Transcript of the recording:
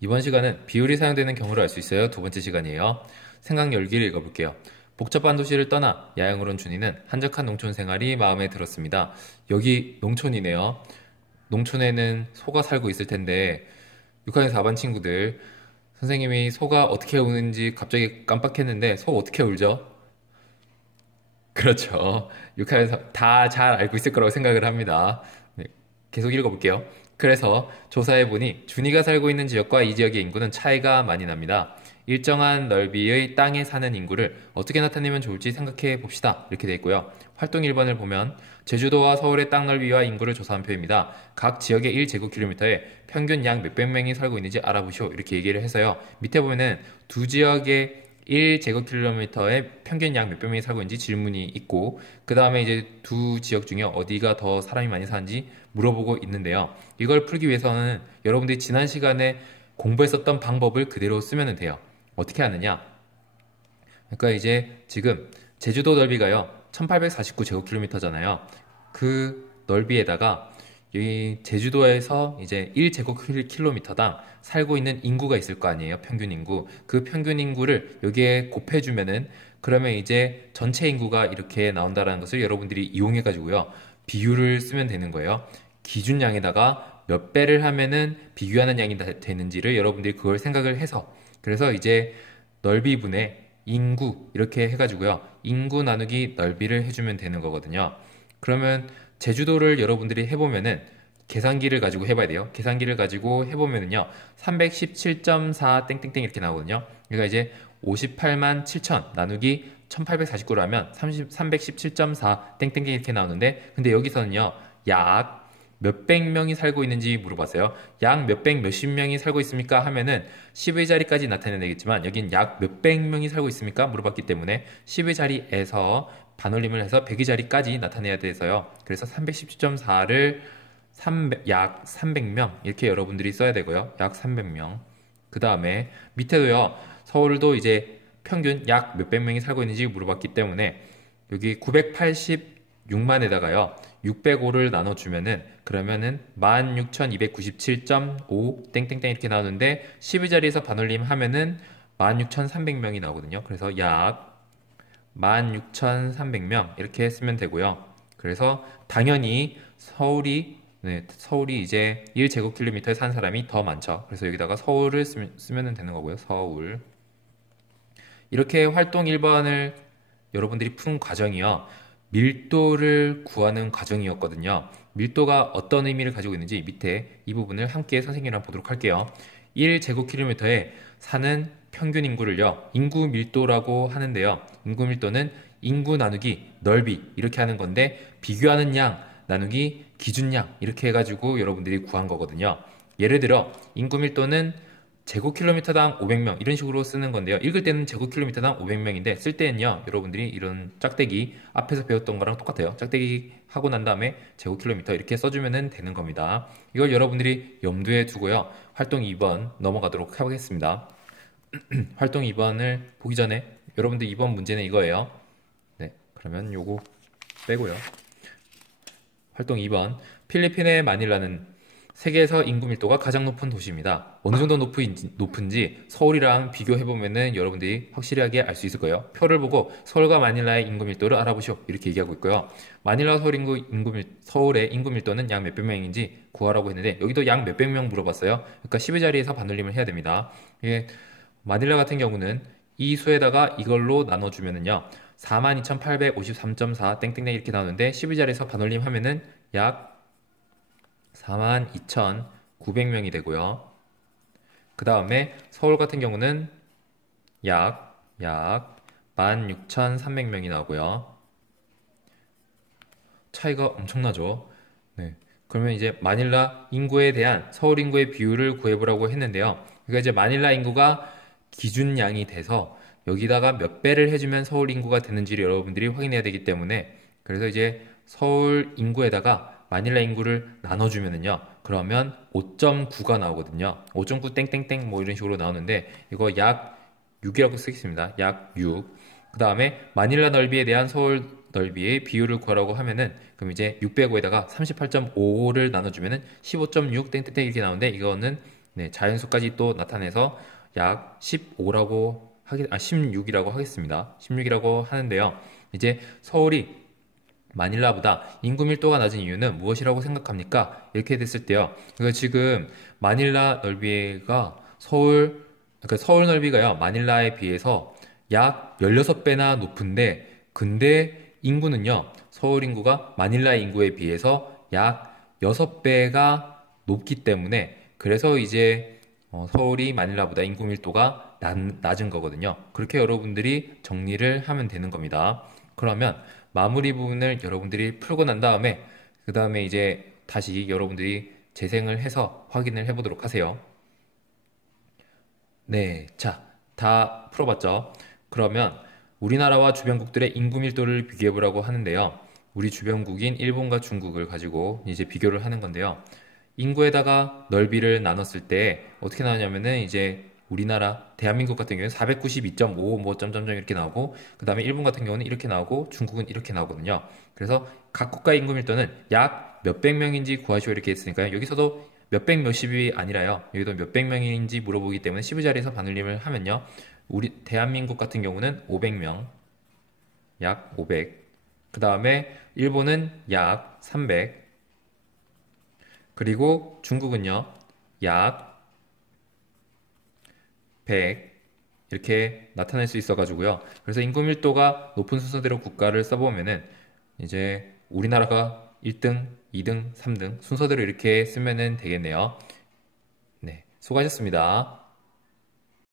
이번 시간은 비율이 사용되는 경우를 알 수 있어요. 두 번째 시간이에요. 생각 열기를 읽어볼게요. 복잡한 도시를 떠나 야영을 온 준이는 한적한 농촌 생활이 마음에 들었습니다. 여기 농촌이네요. 농촌에는 소가 살고 있을 텐데 6학년 4반 친구들 선생님이 소가 어떻게 우는지 갑자기 깜빡했는데 소 어떻게 울죠? 그렇죠. 6학년 다 잘 알고 있을 거라고 생각을 합니다. 네, 계속 읽어볼게요. 그래서 조사해보니 준이가 살고 있는 지역과 이 지역의 인구는 차이가 많이 납니다. 일정한 넓이의 땅에 사는 인구를 어떻게 나타내면 좋을지 생각해 봅시다. 이렇게 되어 있고요. 활동 1번을 보면 제주도와 서울의 땅 넓이와 인구를 조사한 표입니다. 각 지역의 1제곱킬로미터에 평균 약 몇백 명이 살고 있는지 알아보시오. 이렇게 얘기를 해서요. 밑에 보면은 두 지역의 1제곱킬로미터에 평균 약 몇백 명이 살고 있는지 질문이 있고 그 다음에 이제 두 지역 중에 어디가 더 사람이 많이 사는지 물어보고 있는데요. 이걸 풀기 위해서는 여러분들이 지난 시간에 공부했었던 방법을 그대로 쓰면 돼요. 어떻게 하느냐? 그러니까 이제 지금 제주도 넓이가요 1849제곱킬로미터잖아요. 그 넓이에다가 이 제주도에서 이제 1제곱킬로미터당 살고 있는 인구가 있을 거 아니에요. 평균 인구. 그 평균 인구를 여기에 곱해주면은 그러면 이제 전체 인구가 이렇게 나온다라는 것을 여러분들이 이용해 가지고요. 비율을 쓰면 되는 거예요. 기준량에다가 몇 배를 하면은 비교하는 양이 되는지를 여러분들이 그걸 생각을 해서 그래서 이제 넓이분의 인구 이렇게 해가지고요. 인구 나누기 넓이를 해주면 되는 거거든요. 그러면 제주도를 여러분들이 해보면은 계산기를 가지고 해봐야 돼요. 계산기를 가지고 해보면은요. 317.4 땡땡땡 이렇게 나오거든요. 그러니까 이제 58만 7천 나누기 1849로 하면 317.4 땡땡땡 이렇게 나오는데 근데 여기서는요. 약 몇백 명이 살고 있는지 물어봤어요. 약 몇백 몇십 명이 살고 있습니까? 하면은 10의 자리까지 나타내야겠지만 여긴 약 몇백 명이 살고 있습니까? 물어봤기 때문에 10의 자리에서 반올림을 해서 100의 자리까지 나타내야 돼서요. 그래서 317.4를 약 300명 이렇게 여러분들이 써야 되고요. 약 300명. 그 다음에 밑에도요. 서울도 이제 평균 약 몇백 명이 살고 있는지 물어봤기 때문에 여기 986만에다가요. 605를 나눠주면은 그러면은 16,297.5 땡땡땡 이렇게 나오는데 12 자리에서 반올림 하면은 16,300명이 나오거든요. 그래서 약 16,300명 이렇게 쓰면 되고요. 그래서 당연히 서울이 이제 1제곱킬로미터에 산 사람이 더 많죠. 그래서 여기다가 서울을 쓰면 되는 거고요. 서울. 이렇게 활동 1번을 여러분들이 푼 과정이요. 밀도를 구하는 과정이었거든요. 밀도가 어떤 의미를 가지고 있는지 밑에 이 부분을 함께 선생님이랑 보도록 할게요. 1제곱킬로미터에 사는 평균 인구를요. 인구 밀도라고 하는데요. 인구 밀도는 인구 나누기 넓이 이렇게 하는 건데 비교하는 양 나누기 기준량 이렇게 해가지고 여러분들이 구한 거거든요. 예를 들어 인구 밀도는 제곱킬로미터당 500명 이런 식으로 쓰는 건데요. 읽을 때는 제곱킬로미터당 500명인데 쓸 때는요. 여러분들이 이런 짝대기 앞에서 배웠던 거랑 똑같아요. 짝대기 하고 난 다음에 제곱킬로미터 이렇게 써주면 되는 겁니다. 이걸 여러분들이 염두에 두고요. 활동 2번 넘어가도록 하겠습니다. 활동 2번을 보기 전에 여러분들 2번 문제는 이거예요. 네, 그러면 요거 빼고요. 활동 2번 필리핀의 마닐라는 세계에서 인구 밀도가 가장 높은 도시입니다. 어느 정도 높은지 서울이랑 비교해보면은 여러분들이 확실하게 알 수 있을 거예요. 표를 보고 서울과 마닐라의 인구 밀도를 알아보시오. 이렇게 얘기하고 있고요. 마닐라 서울의 인구 밀도는 약 몇백 명인지 구하라고 했는데 여기도 약 몇백 명 물어봤어요. 그러니까 10의 자리에서 반올림을 해야 됩니다. 이게 마닐라 같은 경우는 이 수에다가 이걸로 나눠주면은요. 42,853.4 땡땡땡 이렇게 나오는데 12 자리에서 반올림 하면은 약 42,900명이 되고요. 그 다음에 서울 같은 경우는 약 16,300명이 나오고요. 차이가 엄청나죠? 네. 그러면 이제 마닐라 인구에 대한 서울 인구의 비율을 구해보라고 했는데요. 그러니까 이제 마닐라 인구가 기준량이 돼서 여기다가 몇 배를 해주면 서울 인구가 되는지를 여러분들이 확인해야 되기 때문에 그래서 이제 서울 인구에다가 마닐라 인구를 나눠주면은요. 그러면 5.9가 나오거든요. 5.9 땡땡땡 뭐 이런 식으로 나오는데 이거 약 6이라고 쓰겠습니다. 약 6. 그 다음에 마닐라 넓이에 대한 서울 넓이의 비율을 구하라고 하면은 그럼 이제 605에다가 38.5를 나눠주면은 15.6 땡땡땡 이렇게 나오는데 이거는 네, 자연수까지 또 나타내서 약 16이라고 하겠습니다. 16이라고 하는데요. 이제 서울이 마닐라보다 인구 밀도가 낮은 이유는 무엇이라고 생각합니까? 이렇게 됐을 때요. 그러니까 지금 마닐라 넓이가 그러니까 서울 넓이가요. 마닐라에 비해서 약 16배나 높은데, 근데 인구는요. 서울 인구가 마닐라 인구에 비해서 약 6배가 높기 때문에, 그래서 이제 서울이 마닐라보다 인구 밀도가 낮은 거거든요. 그렇게 여러분들이 정리를 하면 되는 겁니다. 그러면 마무리 부분을 여러분들이 풀고 난 다음에 그 다음에 이제 다시 여러분들이 재생을 해서 확인을 해보도록 하세요. 네, 자, 다 풀어봤죠? 그러면 우리나라와 주변국들의 인구 밀도를 비교해보라고 하는데요. 우리 주변국인 일본과 중국을 가지고 이제 비교를 하는 건데요. 인구에다가 넓이를 나눴을 때 어떻게 나오냐면은 이제 우리나라 대한민국 같은 경우는 492.5 뭐 점점점 이렇게 나오고, 그 다음에 일본 같은 경우는 이렇게 나오고, 중국은 이렇게 나오거든요. 그래서 각 국가의 인구 밀도는 약 몇백 명인지 구하시오 이렇게 했으니까요. 여기서도 몇백 몇십이 아니라요. 여기도 몇백 명인지 물어보기 때문에 10의 자리에서 반올림을 하면요. 우리 대한민국 같은 경우는 500명, 약 500. 그 다음에 일본은 약 300. 그리고 중국은요, 약 100. 이렇게 나타낼 수 있어가지고요. 그래서 인구 밀도가 높은 순서대로 국가를 써보면은 이제 우리나라가 1등, 2등, 3등 순서대로 이렇게 쓰면은 되겠네요. 네, 수고하셨습니다.